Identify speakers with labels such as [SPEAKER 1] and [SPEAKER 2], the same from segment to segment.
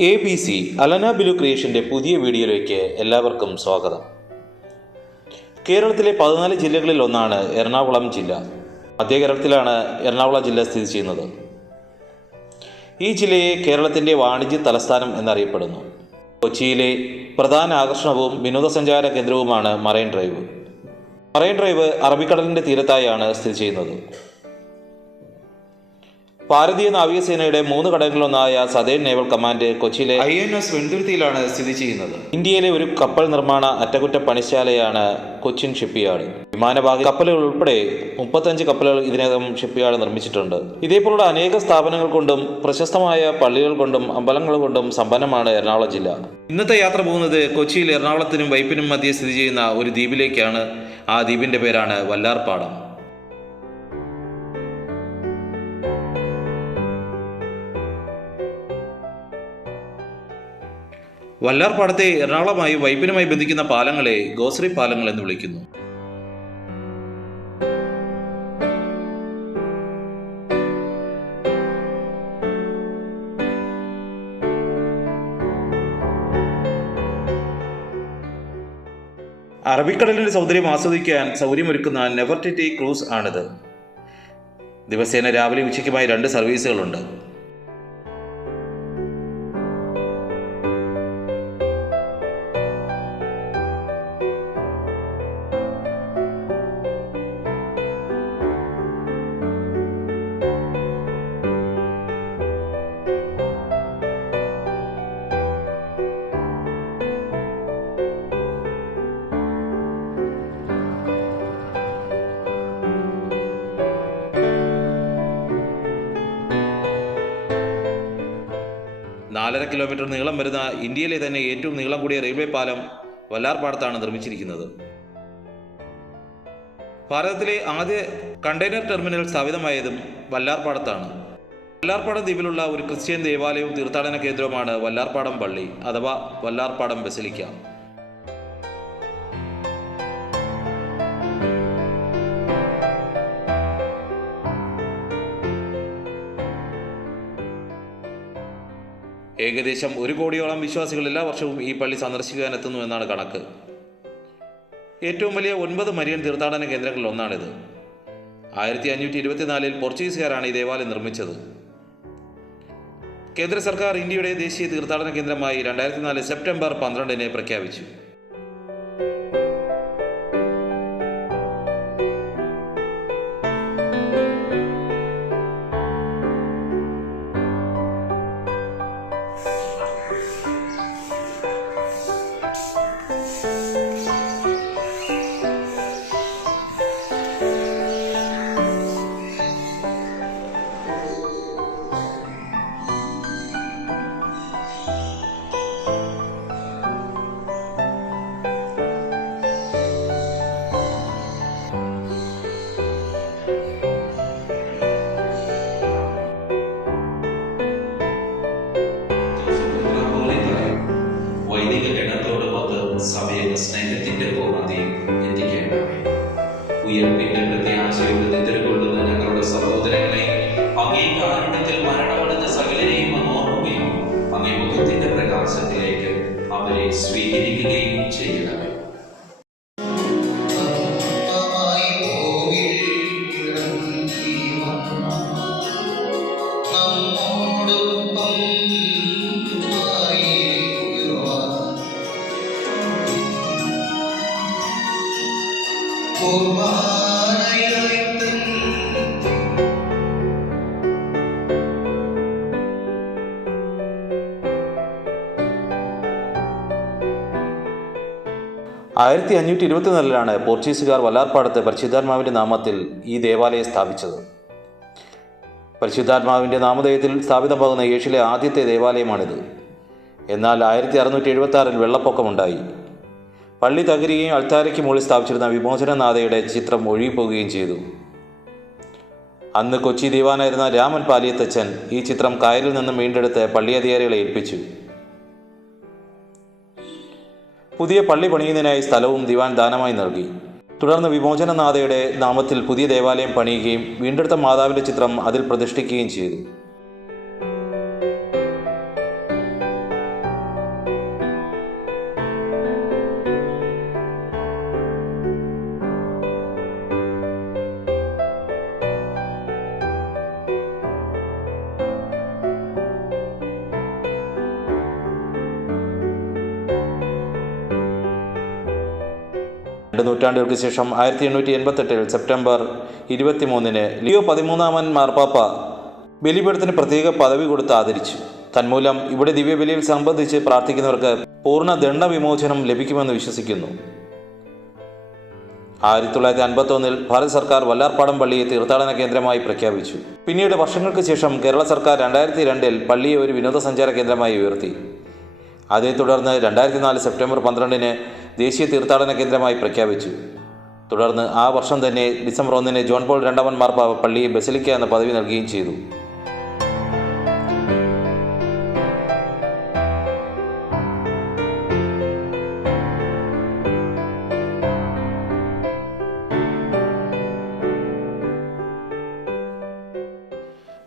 [SPEAKER 1] A B C Alana Bilu ക്രിയേഷന്റെ പുതിയ വീഡിയോയിലേക്ക് എല്ലാവർക്കും സ്വാഗതം. കേരളത്തിലെ പതിനാല് ജില്ലകളിൽ ഒന്നാണ് എറണാകുളം ജില്ല. മധ്യ കേരളത്തിലാണ് എറണാകുളം ജില്ല സ്ഥിതി ചെയ്യുന്നത്. ഈ ജില്ലയെ കേരളത്തിന്റെ വാണിജ്യ തലസ്ഥാനം എന്നറിയപ്പെടുന്നു. കൊച്ചിയിലെ പ്രധാന ആകർഷണവും വിനോദസഞ്ചാര കേന്ദ്രവുമാണ് മറൈൻ ഡ്രൈവ്. മറൈൻ ഡ്രൈവ് അറബിക്കടലിന്റെ തീരത്തായാണ് സ്ഥിതി ചെയ്യുന്നത്. ഭാരതീയ നാവികസേനയുടെ മൂന്ന് ഘടകങ്ങളിലൊന്നായ സദേൺ നേവൽ കമാൻഡ് കൊച്ചിയിലെ ഐ എൻ എസ് വെണ്ടുരുത്തിയിലാണ് സ്ഥിതി ചെയ്യുന്നത്. ഇന്ത്യയിലെ ഒരു കപ്പൽ നിർമ്മാണ അറ്റകുറ്റപ്പണിശാലയാണ് കൊച്ചിൻ ഷിപ്പ്യാർഡ്. വിമാനഭാഗ കപ്പലുകൾ ഉൾപ്പെടെ മുപ്പത്തഞ്ച് കപ്പലുകൾ ഇതിനകം ഷിപ്പ്യാർഡ് നിർമ്മിച്ചിട്ടുണ്ട്. ഇതേപോലുള്ള അനേക സ്ഥാപനങ്ങൾ കൊണ്ടും പ്രശസ്തമായ പള്ളികൾ കൊണ്ടും അമ്പലങ്ങൾ കൊണ്ടും സമ്പന്നമാണ് എറണാകുളം ജില്ല. ഇന്നത്തെ യാത്ര പോകുന്നത് കൊച്ചിയിൽ എറണാകുളത്തിനും വൈപ്പിനും മധ്യേ സ്ഥിതി ചെയ്യുന്ന ഒരു ദ്വീപിലേക്കാണ്. ആ ദ്വീപിന്റെ പേരാണ് വല്ലാർപാടം. വല്ലാർപാടത്തെ എറണാകുളമായി വൈപ്പിനുമായി ബന്ധിക്കുന്ന പാലങ്ങളെ ഗോശ്രീ പാലങ്ങൾ എന്ന് വിളിക്കുന്നു. അറബിക്കടലിന്റെ സൗന്ദര്യം ആസ്വദിക്കാൻ സൗകര്യമൊരുക്കുന്ന നെവർട്ടിറ്റി ക്രൂസ് ആണിത്. ദിവസേന രാവിലെ ഉച്ചയ്ക്കുമായി രണ്ട് സർവീസുകളുണ്ട്. കിലോമീറ്റർ നീളം വരുന്ന ഇന്ത്യയിലെ തന്നെ ഏറ്റവും നീളം കൂടിയ റെയിൽവേ പാലം വല്ലാർപാടത്താണ് നിർമ്മിച്ചിരിക്കുന്നത്. ഭാരതത്തിലെ ആദ്യ കണ്ടെയ്നർ ടെർമിനൽ സ്ഥാപിതമായതും വല്ലാർപാടത്താണ്. വല്ലാർപാടം ദ്വീപിലുള്ള ഒരു ക്രിസ്ത്യൻ ദേവാലയവും തീർത്ഥാടന കേന്ദ്രവുമാണ് വല്ലാർപാടം പള്ളി അഥവാ വല്ലാർപാടം ബസലിക്ക. ഏകദേശം ഒരു കോടിയോളം വിശ്വാസികൾ എല്ലാ വർഷവും ഈ പള്ളി സന്ദർശിക്കാൻ എത്തുന്നു എന്നാണ് കണക്ക്. ഏറ്റവും വലിയ ഒൻപത് മരിയൻ തീർത്ഥാടന കേന്ദ്രങ്ങളിൽ ഒന്നാണിത്. ആയിരത്തി അഞ്ഞൂറ്റി ഇരുപത്തിനാലിൽ പോർച്ചുഗീസുകാരാണ് ഈ ദേവാലയം നിർമ്മിച്ചത്. കേന്ദ്ര സർക്കാർ ഇന്ത്യയുടെ ദേശീയ തീർത്ഥാടന കേന്ദ്രമായി രണ്ടായിരത്തി നാല് സെപ്റ്റംബർ പന്ത്രണ്ടിന് പ്രഖ്യാപിച്ചു.
[SPEAKER 2] സ്നേഹത്തിന്റെ പൂർണതയിൽ എത്തിക്കേണ്ടവേ ഉയർപ്പിന്റെ പ്രത്യാശയോട് നിദ്രകൊള്ളുന്ന ഞങ്ങളുടെ സഹോദരങ്ങളെ അങ്ങേ കാരുണ്യത്തിൽ സകലരെയും ഓർക്കുകയും അങ്ങേ മുഖത്തിന്റെ പ്രകാശത്തിലേക്ക് അവരെ സ്വീകരിക്കുകയും ചെയ്യണമേ
[SPEAKER 1] ആയിരത്തി അഞ്ഞൂറ്റി ഇരുപത്തിനാലിലാണ് പോർച്ചുഗീസുകാർ വല്ലാർപ്പാടത്ത് പരിശുദ്ധാത്മാവിന്റെ നാമത്തിൽ ഈ ദേവാലയം സ്ഥാപിച്ചത്. പരിശുദ്ധാത്മാവിന്റെ നാമധേയത്തിൽ സ്ഥാപിതമാകുന്ന ഏഷ്യയിലെ ആദ്യത്തെ ദേവാലയമാണിത്. എന്നാൽ ആയിരത്തി അറുന്നൂറ്റി എഴുപത്തി ആറിൽ വെള്ളപ്പൊക്കമുണ്ടായി. പള്ളി തകരുകയും അൾത്താരയ്ക്ക് മുകളിൽ സ്ഥാപിച്ചിരുന്ന വിമോചനനാഥയുടെ ചിത്രം ഒഴുകിപ്പോവുകയും ചെയ്തു. അന്ന് കൊച്ചി ദീവാനായിരുന്ന രാമൻ പാലിയത്തച്ഛൻ ഈ ചിത്രം കായലിൽ നിന്നും വീണ്ടെടുത്ത് പള്ളി അധികാരികളെ ഏൽപ്പിച്ചു. പുതിയ പള്ളി പണിയുന്നതിനായി സ്ഥലവും ദിവാൻ ദാനമായി നൽകി. തുടർന്ന് വിമോചനനാഥയുടെ നാമത്തിൽ പുതിയ ദേവാലയം പണിയുകയും വീണ്ടെടുത്ത മാതാവിന്റെ ചിത്രം അതിൽ പ്രതിഷ്ഠിക്കുകയും ചെയ്തു. നൂറ്റാണ്ടുകൾക്ക് ശേഷം ആയിരത്തി എണ്ണൂറ്റി എൺപത്തെട്ടിൽ സെപ്റ്റംബർ ഇരുപത്തിമൂന്നിന് ലിയോ പതിമൂന്നാമൻ മാർപ്പാപ്പ ബലിപീഠത്തിന് പ്രത്യേക പദവി കൊടുത്ത് ആദരിച്ചു. തന്മൂലം ഇവിടെ ദിവ്യബലിയിൽ സംബന്ധിച്ച് പ്രാർത്ഥിക്കുന്നവർക്ക് പൂർണ ദണ്ഡവിമോചനം ലഭിക്കുമെന്ന് വിശ്വസിക്കുന്നു. ആയിരത്തി തൊള്ളായിരത്തി അൻപത്തി ഒന്നിൽ ഭാരത സർക്കാർ വല്ലാർപ്പാടം പള്ളിയെ തീർത്ഥാടന കേന്ദ്രമായി പ്രഖ്യാപിച്ചു. പിന്നീട് വർഷങ്ങൾക്ക് ശേഷം കേരള സർക്കാർ രണ്ടായിരത്തി രണ്ടിൽ പള്ളിയെ ഒരു വിനോദസഞ്ചാര കേന്ദ്രമായി ഉയർത്തി. അതേ തുടർന്ന് രണ്ടായിരത്തി നാല് സെപ്റ്റംബർ പന്ത്രണ്ടിന് ദേശീയ തീർത്ഥാടന കേന്ദ്രമായി പ്രഖ്യാപിച്ചു. തുടർന്ന് ആ വർഷം തന്നെ ഡിസംബർ ഒന്നിന് ജോൺ പോൾ രണ്ടാമൻ മാർപ്പാവ പള്ളിയെ ബസലിക്ക എന്ന പദവി നൽകുകയും ചെയ്തു.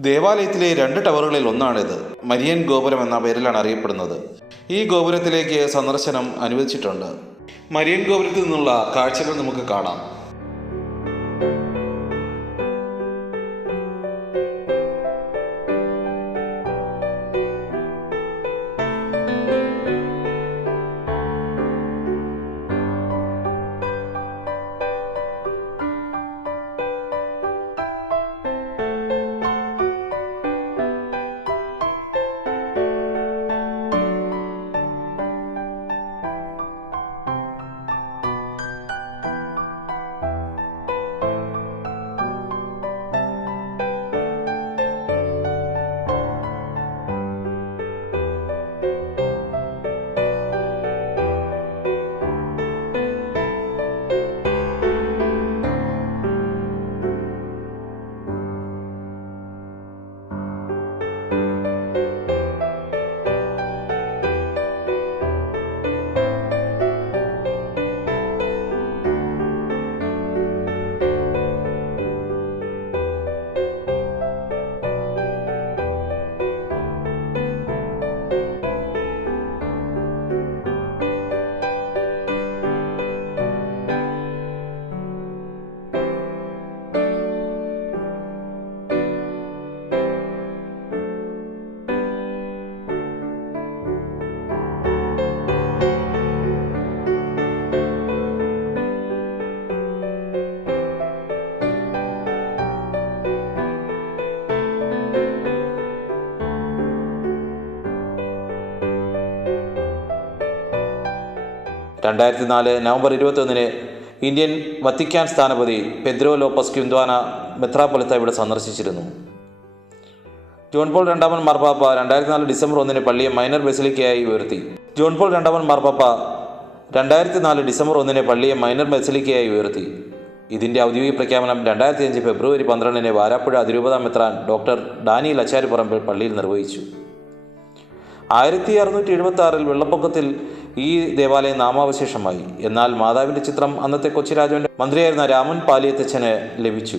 [SPEAKER 1] ദേവാലയത്തിലെ രണ്ട് ടവറുകളിൽ ഒന്നാണിത്. മരിയൻ ഗോപുരം എന്ന പേരിലാണ് അറിയപ്പെടുന്നത്. ഈ ഗോപുരത്തിലേക്ക് സന്ദർശനം അനുവദിച്ചിട്ടുണ്ട്. മരിയൻ ഗോപുരത്തിൽ നിന്നുള്ള കാഴ്ചകൾ നമുക്ക് കാണാം. രണ്ടായിരത്തി നാല് നവംബർ ഇരുപത്തൊന്നിന് ഇന്ത്യൻ വത്തിക്കാൻ സ്ഥാനപതി പെദ്രോ ലോപ്പസ് ക്യുന്ദ്വാന മെത്രാപൊലിത്ത ഇവിടെ സന്ദർശിച്ചിരുന്നു. ജോൺ പോൾ രണ്ടാമൻ മാർപ്പാപ്പ രണ്ടായിരത്തി നാല് ഡിസംബർ ഒന്നിന് പള്ളിയെ മൈനർ ബസിലിക്കയായി ഉയർത്തി. ജോൺ പോൾ രണ്ടാമൻ മാർപ്പാപ്പ രണ്ടായിരത്തി നാല് ഡിസംബർ ഒന്നിന് പള്ളിയെ മൈനർ ബസിലിക്കയായി ഉയർത്തി. ഇതിന്റെ ഔദ്യോഗിക പ്രഖ്യാപനം രണ്ടായിരത്തി അഞ്ച് ഫെബ്രുവരി പന്ത്രണ്ടിന് വാരാപ്പുഴ അതിരൂപത മെത്രാൻ ഡോക്ടർ ഡാനിയൽ അച്ചാരിപ്പറമ്പിൽ പള്ളിയിൽ നിർവഹിച്ചു. ആയിരത്തി അറുന്നൂറ്റി എഴുപത്തി ആറിൽ വെള്ളപ്പൊക്കത്തിൽ ഈ ദേവാലയം നാമാവശേഷമായി. എന്നാൽ മാതാവിന്റെ ചിത്രം അന്നത്തെ കൊച്ചിരാജാവിന്റെ മന്ത്രിയായിരുന്ന രാമൻ പാലിയത്തച്ഛന് ലഭിച്ചു.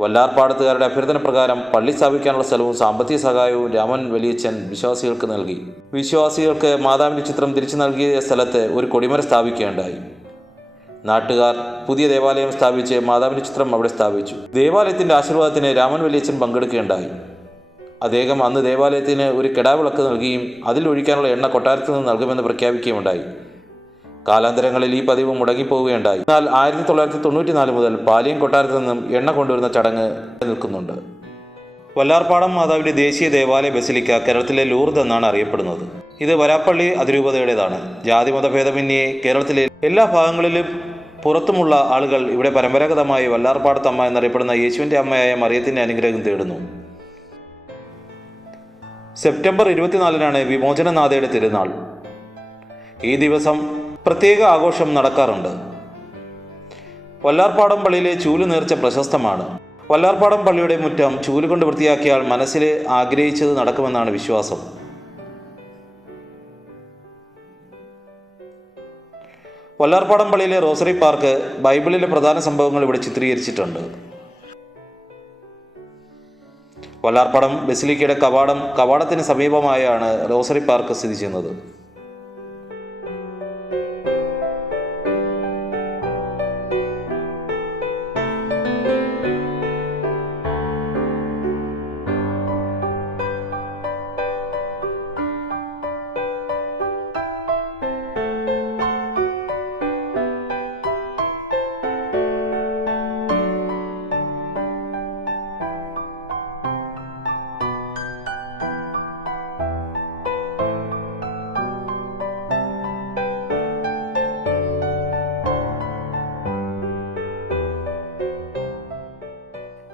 [SPEAKER 1] വല്ലാർപ്പാടത്തുകാരുടെ അഭ്യർത്ഥന പ്രകാരം പള്ളി സ്ഥാപിക്കാനുള്ള സ്ഥലവും സാമ്പത്തിക സഹായവും രാമൻ വലിയച്ഛൻ വിശ്വാസികൾക്ക് നൽകി. വിശ്വാസികൾക്ക് മാതാവിന്റെ ചിത്രം തിരിച്ചു നൽകിയ സ്ഥലത്ത് ഒരു കൊടിമര സ്ഥാപിക്കുകയുണ്ടായി. നാട്ടുകാർ പുതിയ ദേവാലയം സ്ഥാപിച്ച് മാതാവിന്റെ ചിത്രം അവിടെ സ്ഥാപിച്ചു. ദേവാലയത്തിന്റെ ആശീർവാദത്തിന് രാമൻ വലിയച്ഛൻ പങ്കെടുക്കുകയുണ്ടായി. അദ്ദേഹം അന്ന് ദേവാലയത്തിന് ഒരു കിടാവിളക്ക് നൽകുകയും അതിൽ ഒഴിക്കാനുള്ള എണ്ണ കൊട്ടാരത്തിൽ നിന്ന് നൽകുമെന്ന് പ്രഖ്യാപിക്കുകയുണ്ടായി കാലാന്തരങ്ങളിൽ ഈ പതിവ് മുടങ്ങിപ്പോവുകയുണ്ടായി. എന്നാൽ ആയിരത്തി തൊള്ളായിരത്തി തൊണ്ണൂറ്റി നാല് മുതൽ പാലിയം കൊട്ടാരത്തിൽ നിന്നും എണ്ണ കൊണ്ടുവരുന്ന ചടങ്ങ് നിൽക്കുന്നുണ്ട് വല്ലാർപ്പാടം മാതാവിന്റെ ദേശീയ ദേവാലയ ബസിലിക്ക കേരളത്തിലെ ലൂർദ് എന്നാണ് അറിയപ്പെടുന്നത്. ഇത് വരാപ്പള്ളി അതിരൂപതയുടേതാണ്. ജാതി ഭേദമന്യേ കേരളത്തിലെ എല്ലാ ഭാഗങ്ങളിലും പുറത്തുമുള്ള ആളുകൾ ഇവിടെ പരമ്പരാഗതമായി വല്ലാർപ്പാടത്തമ്മ എന്നറിയപ്പെടുന്ന യേശുവിന്റെ അമ്മയായ മറിയത്തിന്റെ അനുഗ്രഹം തേടുന്നു. സെപ്റ്റംബർ ഇരുപത്തിനാലിനാണ് വിമോചനനാഥയുടെ തിരുനാൾ. ഈ ദിവസം പ്രത്യേക ആഘോഷം നടക്കാറുണ്ട്. വല്ലാർപ്പാടം പള്ളിയിലെ ചൂൽ നേർച്ച പ്രശസ്തമാണ്. വല്ലാർപ്പാടം പള്ളിയുടെ മുറ്റം ചൂൽ കൊണ്ട് വൃത്തിയാക്കിയാൽ മനസ്സിൽ ആഗ്രഹിച്ചത് നടക്കുമെന്നാണ് വിശ്വാസം. വല്ലാർപ്പാടം പള്ളിയിലെ റോസറി പാർക്ക് ബൈബിളിലെ പ്രധാന സംഭവങ്ങൾ ഇവിടെ ചിത്രീകരിച്ചിട്ടുണ്ട്. വല്ലാർപ്പാടം ബസിലിക്കയുടെ കവാടം കവാടത്തിന് സമീപമായാണ് റോസറി പാർക്ക് സ്ഥിതി ചെയ്യുന്നത്.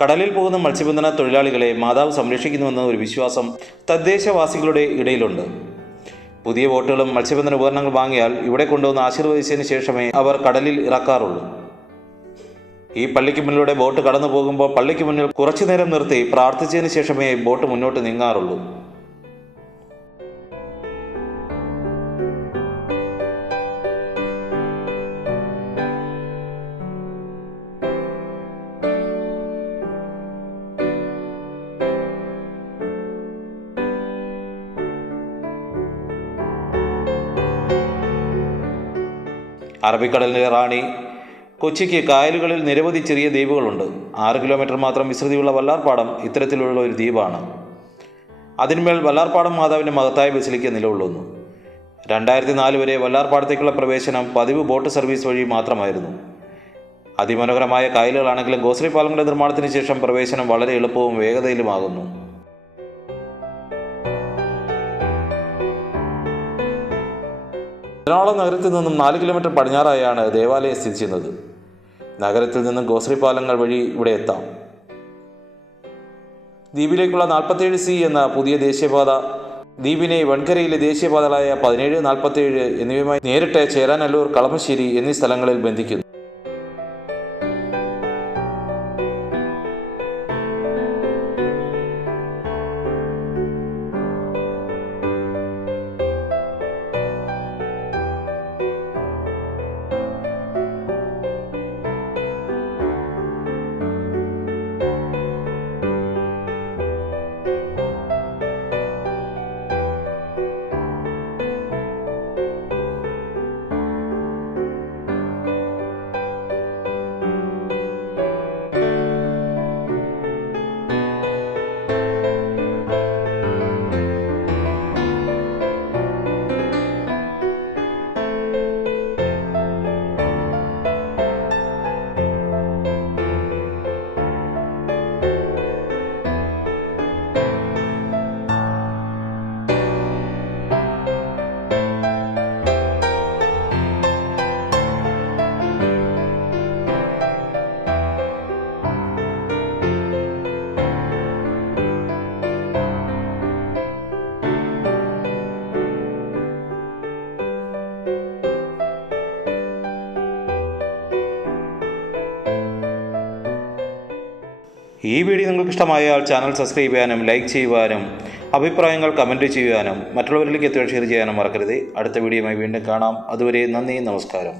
[SPEAKER 1] കടലിൽ പോകുന്ന മത്സ്യബന്ധന തൊഴിലാളികളെ മാതാവ് സംരക്ഷിക്കുന്നുവെന്ന ഒരു വിശ്വാസം തദ്ദേശവാസികളുടെ ഇടയിലുണ്ട്. പുതിയ ബോട്ടുകളും മത്സ്യബന്ധന ഉപകരണങ്ങൾ വാങ്ങിയാൽ ഇവിടെ കൊണ്ടുവന്ന് ആശീർവദിച്ചതിന് ശേഷമേ അവർ കടലിൽ ഇറക്കാറുള്ളൂ. ഈ പള്ളിക്ക് മുന്നിലൂടെ ബോട്ട് കടന്നു പോകുമ്പോൾ പള്ളിക്ക് മുന്നിൽ കുറച്ചു നേരം നിർത്തി പ്രാർത്ഥിച്ചതിന് ശേഷമേ ബോട്ട് മുന്നോട്ട് നീങ്ങാറുള്ളൂ. അറബിക്കടലിലെ റാണി. കൊച്ചിക്ക് കായലുകളിൽ നിരവധി ചെറിയ ദ്വീപുകളുണ്ട്. ആറ് കിലോമീറ്റർ മാത്രം വിസ്തൃതിയുള്ള വല്ലാർപാടം ഇത്തരത്തിലുള്ള ഒരു ദ്വീപാണ്. അതിന്മേൽ വല്ലാർപാടം മാതാവിന്റെ മഹത്തായ ബസിലിക്ക നിലകൊള്ളുന്നു. രണ്ടായിരത്തി നാല് വരെ വല്ലാർപാടത്തേക്കുള്ള പ്രവേശനം പതിവ് ബോട്ട് സർവീസ് വഴി മാത്രമായിരുന്നു. അതിമനോഹരമായ കായലുകളാണെങ്കിലും ഗോശ്രീ പാലങ്ങളുടെ നിർമ്മാണത്തിന് ശേഷം പ്രവേശനം വളരെ എളുപ്പവും വേഗതയിലുമാകുന്നു. എറണാകുളം നഗരത്തിൽ നിന്നും നാല് കിലോമീറ്റർ പടിഞ്ഞാറായാണ് ദേവാലയം സ്ഥിതി ചെയ്യുന്നത്. നഗരത്തിൽ നിന്നും ഗോശ്രീ പാലങ്ങൾ വഴി ഇവിടെ എത്താം. ദ്വീപിലേക്കുള്ള നാൽപ്പത്തേഴ് സി എന്ന പുതിയ ദേശീയപാത ദ്വീപിനെ വൻകരയിലെ ദേശീയപാതകളായ പതിനേഴ് നാൽപ്പത്തേഴ് എന്നിവയുമായി നേരിട്ട് ചേരാനല്ലൂർ കളമശ്ശേരി എന്നീ സ്ഥലങ്ങളിൽ ബന്ധിക്കുന്നു. ഈ വീഡിയോ നിങ്ങൾക്ക് ഇഷ്ടമായാൽ ചാനൽ സബ്സ്ക്രൈബ് ചെയ്യാനും ലൈക്ക് ചെയ്യുവാനും അഭിപ്രായങ്ങൾ കമന്റ് ചെയ്യുവാനും മറ്റുള്ളവരിലേക്ക് എത്തുക ഷെയർ ചെയ്യാനും മറക്കരുത്. അടുത്ത വീഡിയോയുമായി വീണ്ടും കാണാം. അതുവരെ നന്ദി നമസ്കാരം.